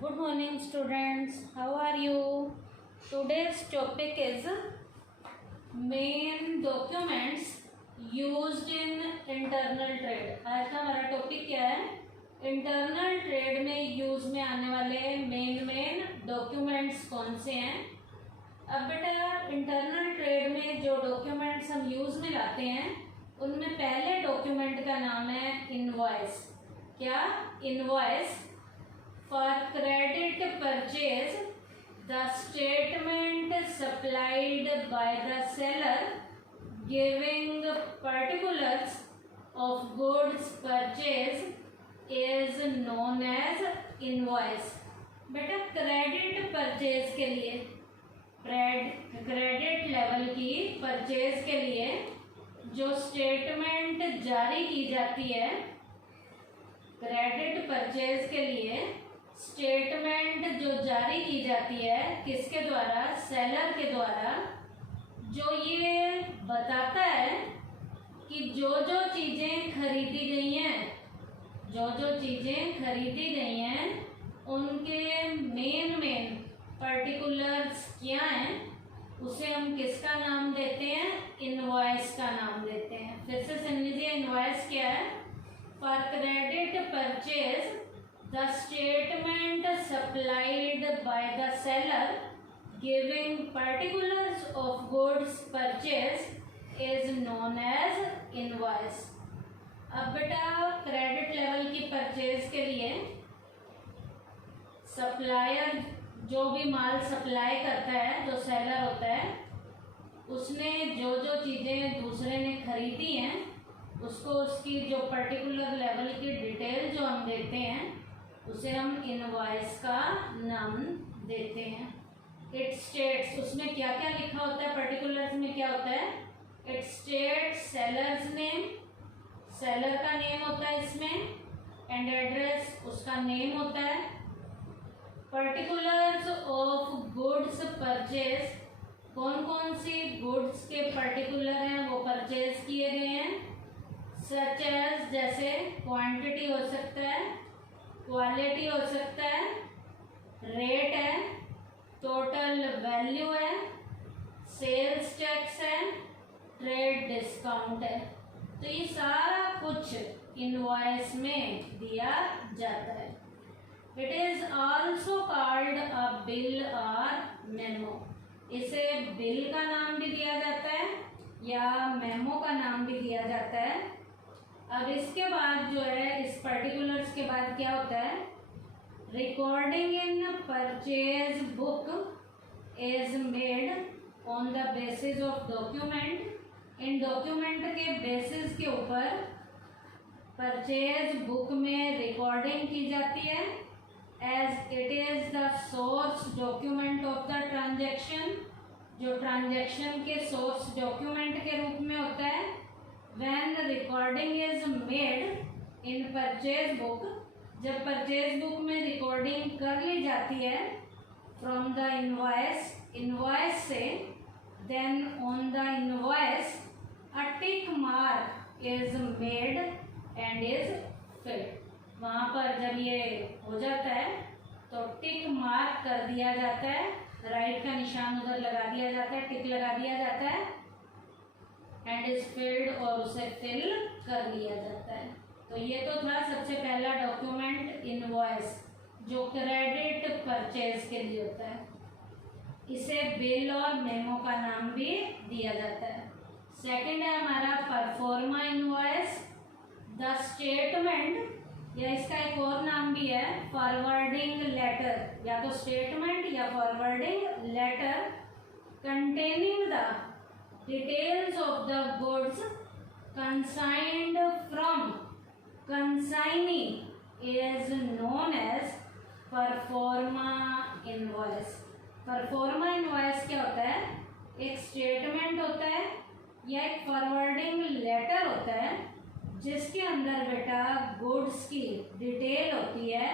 Good morning, students. How are you? Today's topic is main documents used in internal trade. आज का हमारा topic क्या है? Internal trade में यूज में आने वाले मेन डॉक्यूमेंट्स कौन से हैं? अब बेटा इंटरनल ट्रेड में जो डॉक्यूमेंट्स हम यूज में लाते हैं उनमें पहले डॉक्यूमेंट का नाम है इनवॉइस. क्या? Invoice. For credit purchase, the statement supplied by the seller giving particulars of goods purchased is known as invoice. बेटा क्रेडिट परचेज के लिए, क्रेडिट लेवल की परचेज के लिए जो स्टेटमेंट जारी की जाती है, क्रेडिट परचेज के लिए स्टेटमेंट जो जारी की जाती है किसके द्वारा? सेलर के द्वारा, जो ये बताता है कि जो जो चीज़ें खरीदी गई हैं, जो जो चीज़ें खरीदी गई हैं उनके मेन पर्टिकुलर्स क्या हैं, उसे हम किसका नाम देते हैं? इनवॉइस का नाम देते हैं. फिर से सुन लीजिए, इनवॉइस क्या है? For credit purchase the statement supplied by the seller giving particulars of goods purchased is known as invoice. अब बेटा क्रेडिट लेवल की परचेज के लिए सप्लायर जो भी माल सप्लाई करता है, जो सेलर होता है, उसने जो जो चीज़ें दूसरे ने खरीदी हैं उसको उसकी जो पर्टिकुलर लेवल की डिटेल जो हम देते हैं उसे हम इनवॉइस का नाम देते हैं. इट स्टेट्स, उसमें क्या क्या लिखा होता है? पर्टिकुलर्स में क्या होता है? It states sellers name, seller का नेम होता है इसमें, एंड एड्रेस, उसका नेम होता है. पर्टिकुलर्स ऑफ गुड्स परचेज, कौन कौन सी गुड्स के पर्टिकुलर हैं वो परचेज किए गए हैं. सच एज, जैसे क्वांटिटी हो सकता है, क्वालिटी हो सकता है, रेट है, टोटल वैल्यू है, सेल्स टैक्स है, ट्रेड डिस्काउंट है. तो ये सारा कुछ इनवॉइस में दिया जाता है. It is also called a bill और मेमो. इसे बिल का नाम भी दिया जाता है या मेमो का नाम भी दिया जाता है. अब इसके बाद जो है, इस पर्टिकुलर्स के बाद क्या होता है? Recording in purchase book is made on the basis of document. इन डॉक्यूमेंट के बेसिस के ऊपर परचेज बुक में रिकॉर्डिंग की जाती है, as it is the source document of the transaction, जो ट्रांजैक्शन के सोर्स डॉक्यूमेंट के रूप में होता है. When recording is made in purchase book, जब परचेज बुक में रिकॉर्डिंग कर ली जाती है from the invoice, इनवॉइस से, then on the invoice a tick mark is made and is filled. वहाँ पर जब ये हो जाता है तो टिक मार्क कर दिया जाता है, राइट का निशान उधर लगा दिया जाता है, टिक लगा दिया जाता है, एंड इज फिल्ड, और उसे फिल कर लिया जाता है. तो ये तो था सबसे पहला डॉक्यूमेंट, इनवॉइस, जो क्रेडिट परचेज के लिए होता है. इसे बिल और मेमो का नाम भी दिया जाता है. सेकंड है हमारा परफॉर्मा इनवॉइस. द स्टेटमेंट, या इसका एक और नाम भी है फॉरवर्डिंग लेटर, या तो स्टेटमेंट या forwarding letter containing the details of the goods consigned from consignee is known as performa invoice. performa invoice क्या होता है? एक स्टेटमेंट होता है या एक फॉरवर्डिंग लेटर होता है जिसके अंदर बेटा गुड्स की डिटेल होती है,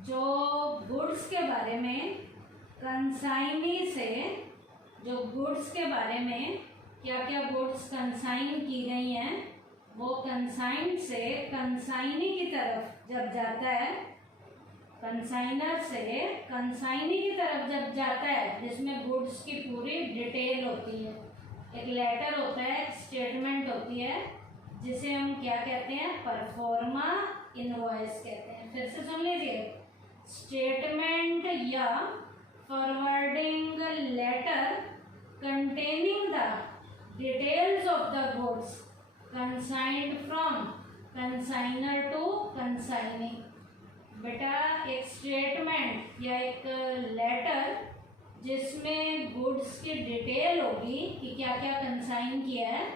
जो गुड्स के बारे में कंसाइनी से, जो गुड्स के बारे में क्या क्या गुड्स कंसाइन की गई हैं वो कंसाइन से कंसाइनी की तरफ जब जाता है कंसाइनर से कंसाइनी की तरफ जब जाता है, जिसमें गुड्स की पूरी डिटेल होती है, एक लेटर होता है, एक स्टेटमेंट होती है, जिसे हम क्या कहते हैं, परफॉर्मा इनवॉइस कहते हैं। फिर से सुन लीजिए, स्टेटमेंट या forwarding letter containing the details of the goods consigned from consigner to consignee। बेटा एक स्टेटमेंट या एक लेटर जिसमें गुड्स की डिटेल होगी कि क्या क्या कंसाइन किया है,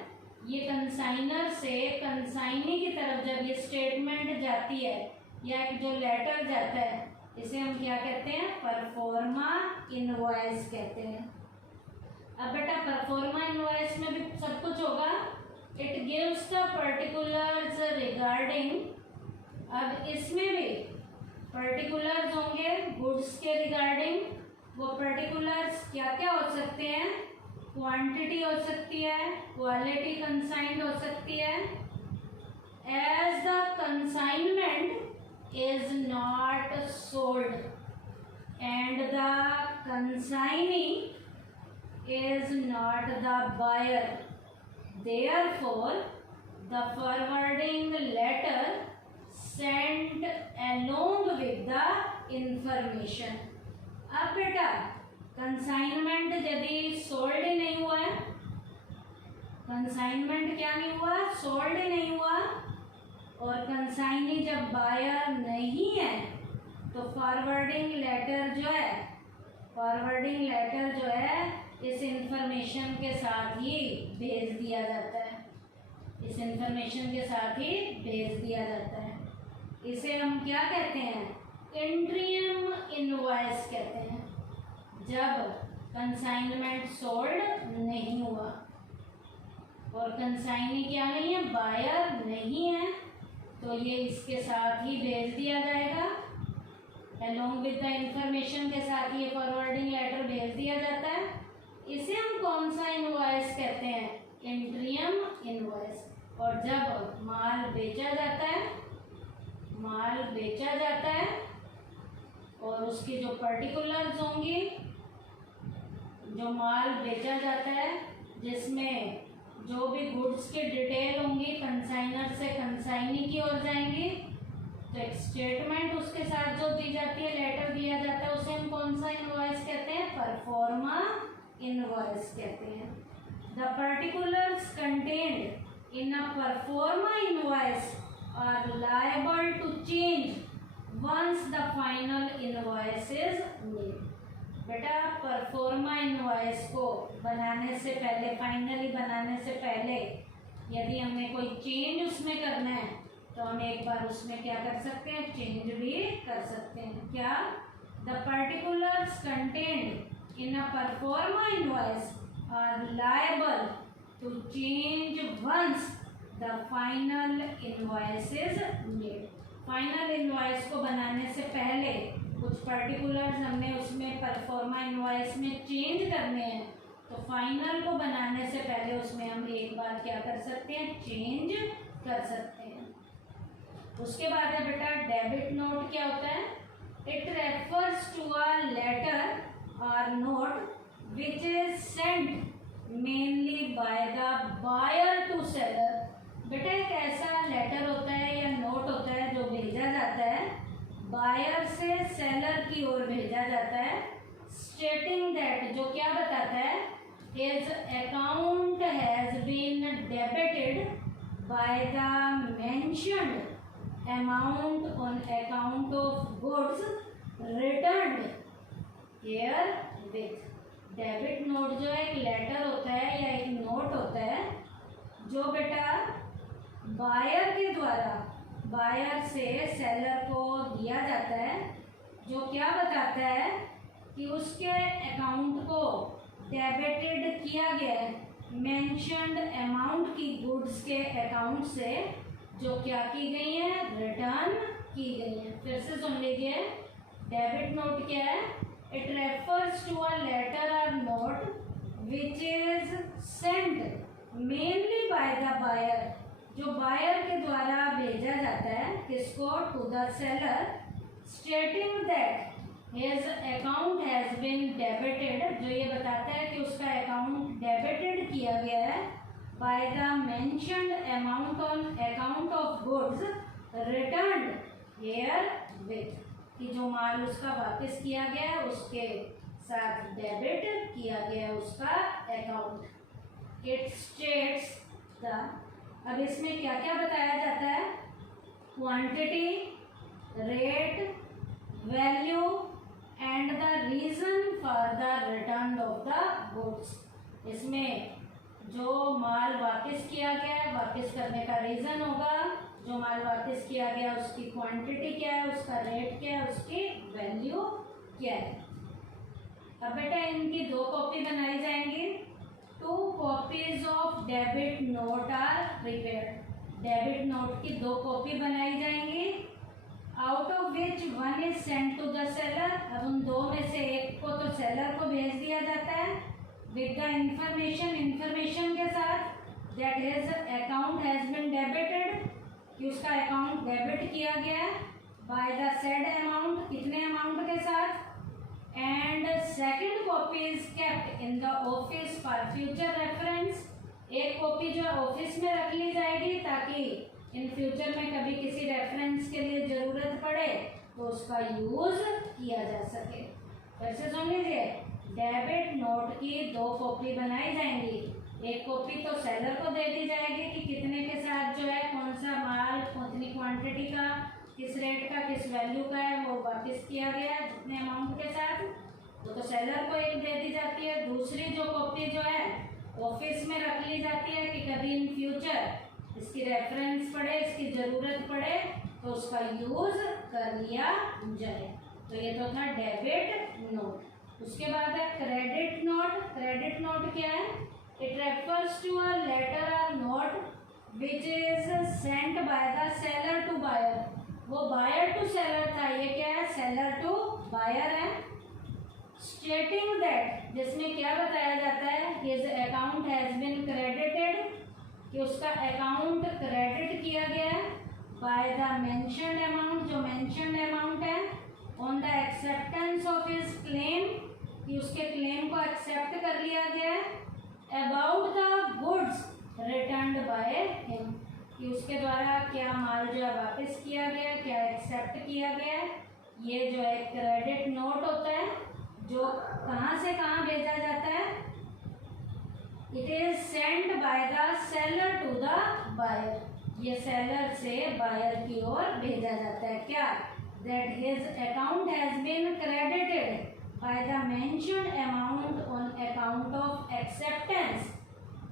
ये कंसाइनर से कंसाइनी की तरफ जब ये स्टेटमेंट जाती है या एक जो लेटर जाता है, इसे हम क्या कहते हैं, परफॉर्मा इनवॉइस कहते हैं। अब बेटा परफॉर्मा इनवॉइस में भी सब कुछ होगा। It gives the particulars regarding, अब इसमें भी पर्टिकुलर्स होंगे गुड्स के रिगार्डिंग। वो पर्टिकुलर्स क्या क्या हो सकते हैं, क्वांटिटी हो सकती है, क्वालिटी कंसाइंड हो सकती है। As the consignment is not sold and the consignee is not the buyer, therefore the forwarding letter sent along with the information। अब बेटा कंसाइनमेंट यदि सोल्ड ही नहीं हुआ है, कंसाइनमेंट क्या नहीं हुआ, सोल्ड ही नहीं हुआ, और कंसाइनी जब बायर नहीं है, तो फॉरवर्डिंग लेटर जो है, फॉरवर्डिंग लेटर जो है इस इंफॉर्मेशन के साथ ही भेज दिया जाता है, इस इंफॉर्मेशन के साथ ही भेज दिया जाता है। इसे हम क्या कहते हैं, इंट्रियम इनवॉइस कहते हैं। जब कंसाइनमेंट सोल्ड नहीं हुआ और कंसाइनी क्या नहीं है, बायर नहीं है, तो ये इसके साथ ही भेज दिया जाएगा, along with the इंफॉर्मेशन के साथ ये फॉरवर्डिंग लेटर भेज दिया जाता है। इसे हम कौन सा इनवॉइस कहते हैं, इंट्रियम इनवॉइस। और जब माल बेचा जाता है, माल बेचा जाता है और उसकी जो पर्टिकुलर्स होंगी, जो माल बेचा जाता है जिसमें जो भी गुड्स की डिटेल होंगी कंसाइनर से कंसाइनी की ओर जाएंगी, तो एक स्टेटमेंट उसके साथ जो दी जाती है, लेटर दिया जाता है, उसे हम कौन सा इनवॉइस कहते हैं, परफॉर्मा इनवॉइस कहते हैं। The particulars contained in a proforma invoice are liable to change once the final invoice is made. बेटा परफॉर्मा इनवॉइस को बनाने से पहले, फाइनली बनाने से पहले यदि हमें कोई चेंज उसमें करना है, तो हम एक बार उसमें क्या कर सकते हैं, चेंज भी कर सकते हैं। क्या, the particulars contained in a performa invoice are liable to change once the final invoice is made। Final invoice को बनाने से पहले कुछ पर्टिकुलर्स हमने उसमें परफॉर्मा इनवॉइस में चेंज करने हैं, तो फाइनल को बनाने से पहले उसमें हम एक बार क्या कर सकते हैं, चेंज कर सकते हैं। उसके बाद है बेटा डेबिट नोट। क्या होता है, it refers to a letter or note which is sent mainly by the buyer to seller। बेटा एक ऐसा लेटर होता है या नोट होता है जो भेजा जाता है, बायर से सेलर की ओर भेजा जाता है, स्टेटिंग दैट, जो क्या बताता है, his account has been debited by the mentioned amount on account of goods returned herewith. Debit note जो है एक लेटर होता है या एक नोट होता है जो बेटा बायर के द्वारा, बायर से सेलर को दिया जाता है, जो क्या बताता है कि उसके अकाउंट को डेबिटेड किया गया है मेंशन्ड अमाउंट की गुड्स के अकाउंट से, जो क्या की गई है, रिटर्न की गई है। फिर से सुन लीजिए, डेबिट नोट क्या है, it refers to a letter or note which is sent mainly by the buyer, जो बायर के द्वारा भेजा जाता है, किसको, to the seller, stating that his account has been debited, जो ये बताता है कि उसका अकाउंट डेबिटेड किया गया है by the mentioned amount on account of goods returned here with, कि जो माल उसका वापस किया गया है उसके साथ डेबिट किया गया उसका अकाउंट। इट स्टेट्स द, अब इसमें क्या क्या बताया जाता है, quantity, rate, value and the reason for the return of the goods. इसमें जो माल वापस किया गया, वापस करने का रीजन होगा, जो माल वापस किया गया उसकी क्वांटिटी क्या है, उसका रेट क्या है, उसकी वैल्यू क्या है। अब बेटा इनकी 2 कॉपी बनाई जाएंगी। 2 copies of debit note are prepared, debit note की 2 कॉपी बनाई जाएंगी, out of which 1 is send to the seller. अब उन 2 में से एक को तो सेलर को भेज दिया जाता है विद द इंफॉर्मेशन के साथ that his account has been debited, कि उसका अकाउंट डेबिट किया गया बाय द सेड अमाउंट, कितने अमाउंट के साथ, and second copy is kept in the office for future reference. एक कॉपी जो ऑफिस में रख ली जाएगी ताकि इन फ्यूचर में कभी किसी रेफरेंस के लिए ज़रूरत पड़े तो उसका यूज़ किया जा सके। फिर से सुन लीजिए, डेबिट नोट की 2 कॉपी बनाई जाएंगी, एक कॉपी तो सेलर को दे दी जाएगी कि कितने के साथ जो है कौन सा माल, कितनी क्वांटिटी का, किस रेट का, किस वैल्यू का है वो वापस किया गया है जितने अमाउंट के साथ, तो सेलर को एक दे दी जाती है। दूसरी जो कॉपी जो है ऑफिस में रख ली जाती है कि कभी इन फ्यूचर इसकी रेफरेंस पड़े, इसकी ज़रूरत पड़े तो उसका यूज़ कर लिया जाए। तो ये तो था डेबिट नोट। उसके बाद है क्रेडिट नोट। क्रेडिट नोट क्या है? It refers to a letter or note which is sent by the seller to buyer. वो बायर टू सेलर था, ये क्या है? सेलर टू बायर है। स्टेटिंग दैट, जिसमें क्या बताया जाता है? His account has been credited, कि उसका अकाउंट क्रेडिट किया गया है बाय द मेंशन्ड अमाउंट, जो मेंशन्ड अमाउंट है, on the acceptance of his claim, कि उसके क्लेम को एक्सेप्ट कर लिया गया है, about the goods returned by him, कि उसके द्वारा क्या माल जो है वापस किया गया, क्या एक्सेप्ट किया गया। ये जो है क्रेडिट नोट होता है जो कहाँ से कहाँ भेजा जाता है? It is sent by the seller to the buyer, ये सेलर से बायर की ओर भेजा जाता है। क्या? That his account has been credited by the mentioned amount on account of acceptance,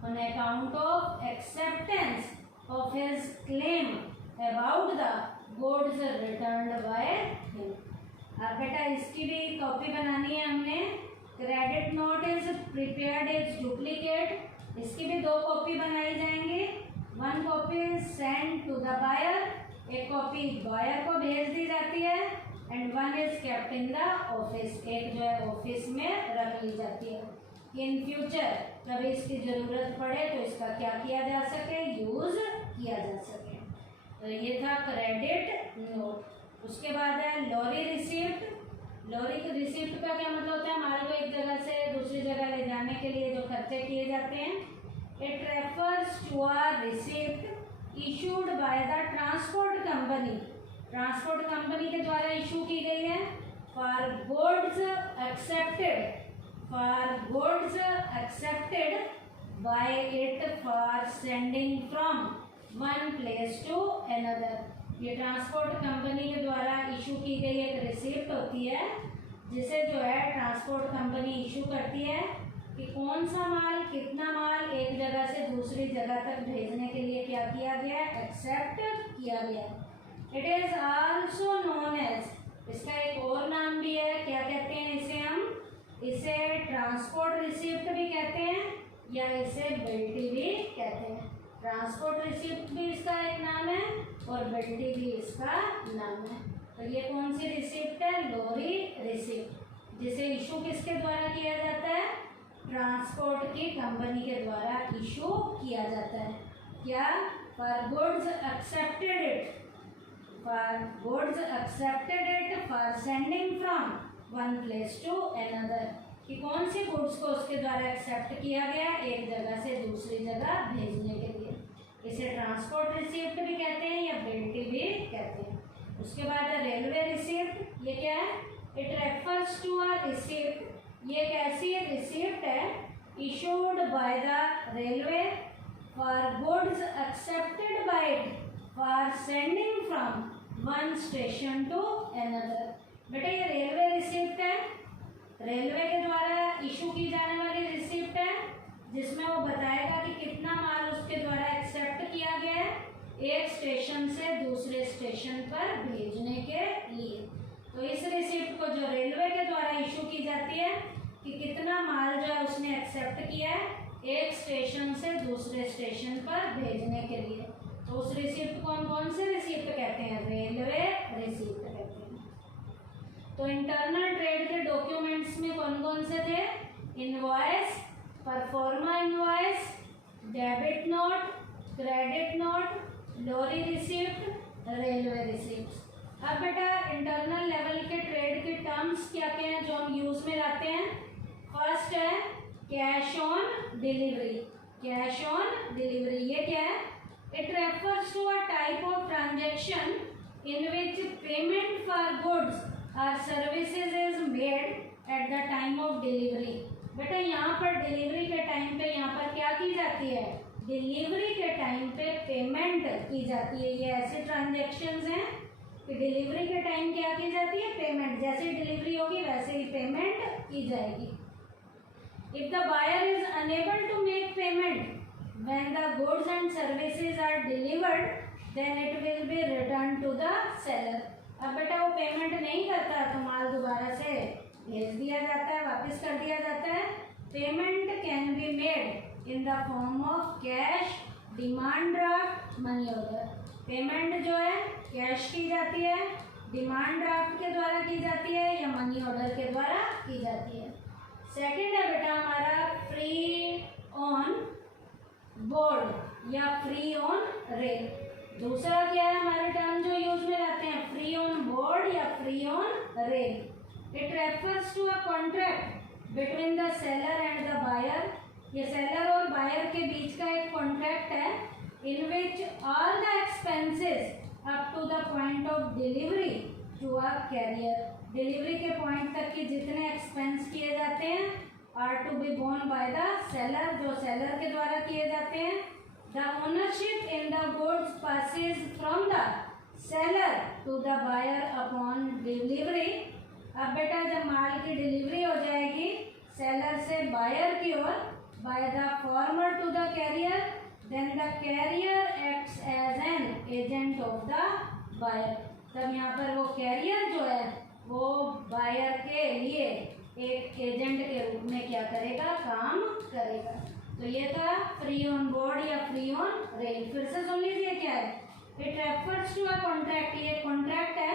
on account of acceptance of his claim about the goods returned by him। अब बेटा इसकी भी कॉपी बनानी है हमने। Credit note is prepared as duplicate, इसकी भी 2 copy बनाई जाएंगी। 1 copy is send to the buyer, एक कॉपी बायर को भेज दी जाती है, and 1 is kept in the office, एक जो है ऑफिस में रख ली जाती है। इन फ्यूचर कभी इसकी ज़रूरत पड़े तो इसका क्या किया जा सके? यूज़ किया जा सके। तो ये था क्रेडिट नोट। उसके बाद है लॉरी रिसिप्ट। लॉरी की रिसिप्ट का क्या मतलब होता है? माल को एक जगह से दूसरी जगह ले जाने के लिए जो खर्चे किए जाते हैं। It refers to a receipt issued by the transport company, transport company के द्वारा इशू की गई है for goods accepted, for goods accepted by it for sending from one place to another। ये ट्रांसपोर्ट कंपनी के द्वारा इशू की गई एक रिसिप्ट होती है जिसे जो है ट्रांसपोर्ट कंपनी इशू करती है कि कौन सा माल, कितना माल एक जगह से दूसरी जगह तक भेजने के लिए क्या किया गया, एक्सेप्ट किया गया। It is also known as, इसका एक और नाम भी है, क्या कहते हैं इसे? हम इसे ट्रांसपोर्ट रिसिप्ट भी कहते हैं या इसे बिल्टी भी कहते हैं। ट्रांसपोर्ट रिसिप्ट भी इसका एक नाम है और बिल्टी भी इसका नाम है। तो ये कौन सी रिसिप्ट है? लॉरी रिसिप्ट, जिसे इशू किसके द्वारा किया जाता है? ट्रांसपोर्ट की कंपनी के द्वारा इशू किया जाता है। क्या? For goods accepted it, for goods accepted it for sending from one place to another, कि कौन सी गुड्स को उसके द्वारा एक्सेप्ट किया गया एक जगह से दूसरी जगह भेजने के लिए। इसे ट्रांसपोर्ट रिसिप्ट भी कहते हैं या बिल्टी भी कहते हैं। उसके बाद रेलवे रिसिप्ट, ये क्या है? It refers to a receipt, ये एक ऐसी रिसिप्ट है issued by the railway for goods accepted by it for sending from one station to another. बेटा ये रेलवे रिसिप्ट है, रेलवे के द्वारा इशू की जाने वाली रिसिप्ट है, जिसमें वो बताएगा कि कितना माल उसके द्वारा एक्सेप्ट किया गया है एक स्टेशन से दूसरे स्टेशन पर भेजने के लिए। तो इस रिसिप्ट को जो रेलवे के द्वारा इशू की जाती है कि कितना माल जो है उसने एक्सेप्ट किया है एक स्टेशन से दूसरे स्टेशन पर भेजने के लिए, तो उस रिसिप्ट को हम कौन से रिसिप्ट कहते हैं? रेलवे रिसिप्ट कहते हैं। तो इंटरनल ट्रेड के डॉक्यूमेंट्स में कौन कौन से थे? Invoice, proforma invoice, debit note, credit note, lorry receipt, railway receipt. अब बेटा इंटरनल लेवल के ट्रेड के टर्म्स क्या क्या हैं जो हम यूज में लाते हैं? फर्स्ट है cash on delivery. Cash on delivery ये क्या है? It refers to a type of transaction in which payment for goods और services is made at the time of delivery. बेटा यहाँ पर डिलीवरी के टाइम पे यहाँ पर क्या की जाती है? डिलीवरी के टाइम पे पेमेंट की जाती है। ये ऐसे ट्रांजैक्शंस हैं कि डिलीवरी के टाइम क्या की जाती है? पेमेंट। जैसे डिलीवरी होगी वैसे ही पेमेंट की जाएगी। If the buyer is unable to make payment when the goods and services are delivered then it will be return to the seller. अब बेटा वो पेमेंट नहीं करता तो माल दोबारा से भेज दिया जाता है, वापस कर दिया जाता है। Payment can be made in the form of cash, demand draft, money order. Payment जो है कैश की जाती है, डिमांड ड्राफ्ट के द्वारा की जाती है या मनी ऑर्डर के द्वारा की जाती है। सेकंड है बेटा हमारा फ्री ऑन बोर्ड या फ्री ऑन रेल। दूसरा क्या है हमारे टर्म जो यूज में लाते हैं? फ्री ऑन बोर्ड या free on rail. It refers to a contract between the seller and the buyer. ये सेलर और बायर के बीच का एक कॉन्ट्रैक्ट है in which all the expenses up to the point of delivery to a carrier. Delivery के point तक के जितने एक्सपेंस किए जाते हैं are to be borne by the seller, जो सेलर के द्वारा किए जाते हैं। The ownership in the goods passes from the seller to the buyer upon delivery। अब बेटा जब माल की डिलीवरी हो जाएगी सेलर से बायर की ओर, by the former to the carrier, then the carrier acts as an agent of the buyer। तब यहाँ पर वो कैरियर जो है वो बायर के लिए एक एजेंट के रूप में क्या करेगा? काम करेगा। तो ये था फ्री ऑन बोर्ड या फ्री ऑन रेल। फिर से सुन लीजिए क्या है? It refers to a contract. ये कॉन्ट्रैक्ट है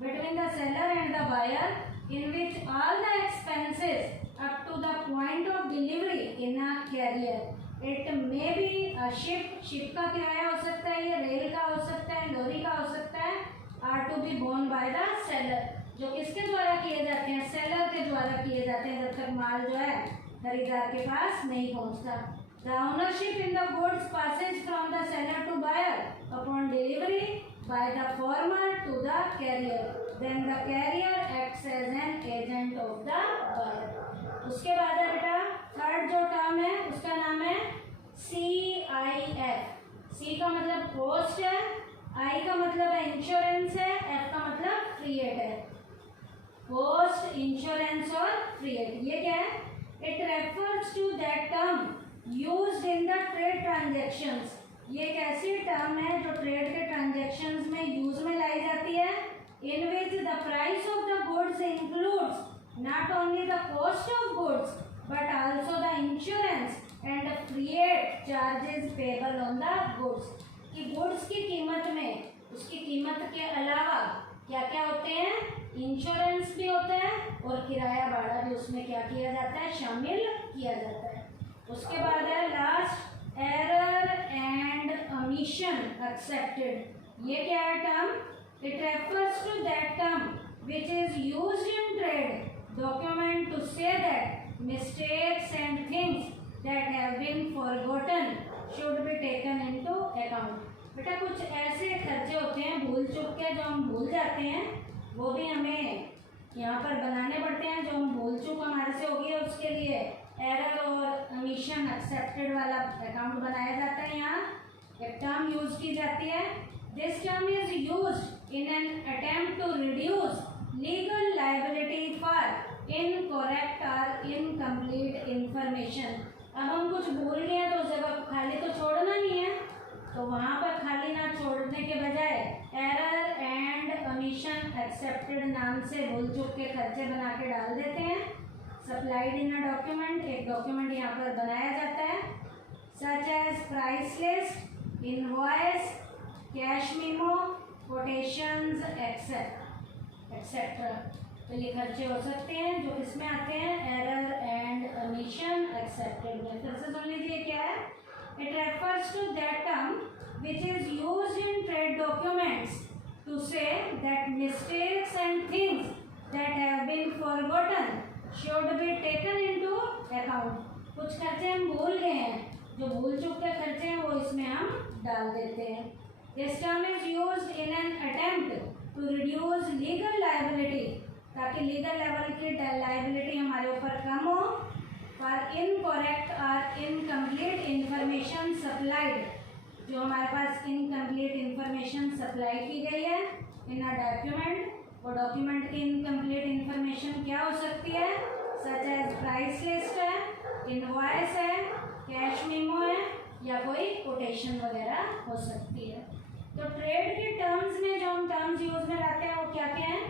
between the seller and the buyer in which all the expenses up to the point of delivery in a carrier. It may be a ship, ship का किराया हो सकता है, ये rail का हो सकता है, लॉरी का हो सकता है, are to be borne by the seller. जो किसके द्वारा किए जाते हैं? सेलर के द्वारा किए जाते हैं जब तक माल जो है खरीदार के पास नहीं पहुंचता। The ownership in the goods passes from the seller to buyer upon delivery by the former to the carrier. Then the carrier acts as an agent of the buyer। उसके बाद है बेटा थर्ड जो टर्म है उसका नाम है CIF। C का मतलब कॉस्ट है, I का मतलब है इंश्योरेंस है, F का मतलब क्रिएट है। कॉस्ट, इंश्योरेंस और क्रिएट ये क्या है? It refers to that term used in the trade transactions। ये एक ऐसी टर्म है जो ट्रेड के ट्रांजेक्शन्स में यूज में लाई जाती है। In which the price of the goods includes not only the cost of goods but also the insurance and freight charges payable on the goods। कि गुड्स की कीमत में उसकी कीमत के अलावा क्या क्या होते हैं? इंश्योरेंस भी होता है और किराया भाड़ा भी उसमें क्या किया जाता है? शामिल किया जाता है। उसके बाद है last error and omission accepted. ये क्या है term? It refers to that term which is used in trade document to say that mistakes and things that have been forgotten should be taken into account. बेटा कुछ ऐसे खर्चे होते हैं भूल चूक के जो हम भूल जाते हैं, वो भी हमें यहाँ पर बनाने पड़ते हैं। जो हम भूल चूक हमारे से हो गई है उसके लिए एरर और ओमिशन एक्सेप्टेड वाला अकाउंट बनाया जाता है। यहाँ एक टर्म यूज की जाती है। This term is used in an attempt to reduce legal liability for incorrect or incomplete information. अब हम कुछ भूल गए तो उस जगह को खाली तो छोड़ना नहीं है, तो वहाँ पर खाली ना छोड़ने के बजाय एरर एंड ओमिशन एक्सेप्टेड नाम से भूल चूक के खर्चे बना के डाल देते हैं। सप्लाइड इन अ डॉक्यूमेंट, एक डॉक्यूमेंट यहाँ पर बनाया जाता है, such as price list, invoice, cash memo, quotations etcetera. तो ये खर्चे हो सकते हैं जो इसमें आते हैं एरर एंड ओमिशन एक्सेप्टेड में। फिर से सुन लीजिए क्या है। It refers to that term which is used in trade documents to say that mistakes and things that have been forgotten should be taken into account. कुछ खर्चे हम भूल गए हैं, जो भूल चूक के खर्चे हैं वो इसमें हम डाल देते हैं। This term is used in an attempt to reduce legal liability, ताकि लीगल लेवल की लाइबिलिटी हमारे ऊपर कम हो। For incorrect और इनकम्प्लीट इंफॉर्मेशन सप्लाइड, जो हमारे पास इनकम्प्लीट इंफॉर्मेशन सप्लाई की गई है इन अ डॉक्यूमेंट, वो डॉक्यूमेंट की इनकम्प्लीट इंफॉर्मेशन क्या हो सकती है, सच एज प्राइस लिस्ट है, इनवॉइस है, कैश मेमो है या कोई कोटेशन वगैरह हो सकती है। तो ट्रेड के टर्म्स में जो हम टर्म्स यूज में लाते हैं वो क्या क्या है,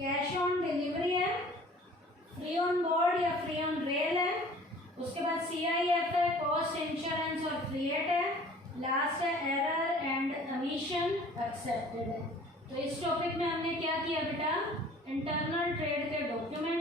कैश ऑन डिलीवरी है, फ्री ऑन बोर्ड या फ्री ऑन रेल है, उसके बाद CIF है, कॉस्ट इंश्योरेंस और क्रिएट है, लास्ट है एरर एंड ओमिशन एक्सेप्टेड है। तो इस टॉपिक में हमने क्या किया बेटा, इंटरनल ट्रेड के डॉक्यूमेंट